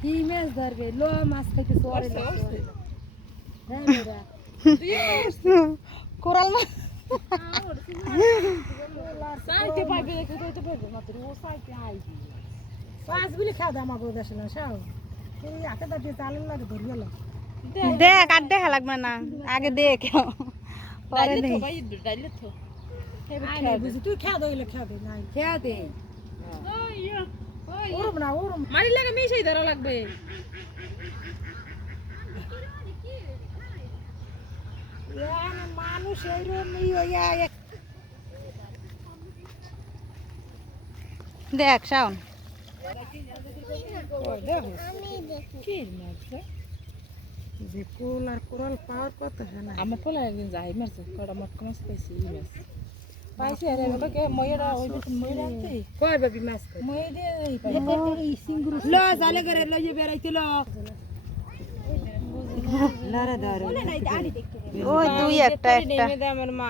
কি মাছ ধরবে লো মাছ থেকে সরে কোরাল মাছ সাইতে পাইবে দেখে তো পাইবে মাত্র ও সাইতে আইবি পাঁচ বিলি খাওয়া দাম আমাকে দেশে না সাও এই হাতে দাঁড় দিয়ে চালের লাগে ধরে গেল দেখ আর দেখা লাগবে না আগে দেখ পরে নেই বুঝি তুই খেয়া দইলে খেয়া দে নাই খেয়া দে ওরম না ওরম মারি লাগে মিশাই ধরা লাগবে মানুষ এইরকম দেখ শাওন যে কোল আর কোরাল পাওয়ার কথা না আমার পোলা একদিন যাই মারছে কটা মটকা মাছ পাইছি এই মাছ পাইছি আরে ওটাকে ময়রা ওই ময়রা আনতে কয় বাবি মাছ মই দিয়ে এই সিঙ্গুর লো জালে করে লই যে বেরাইছিল লারা দাঁড় ওই দুই একটা একটা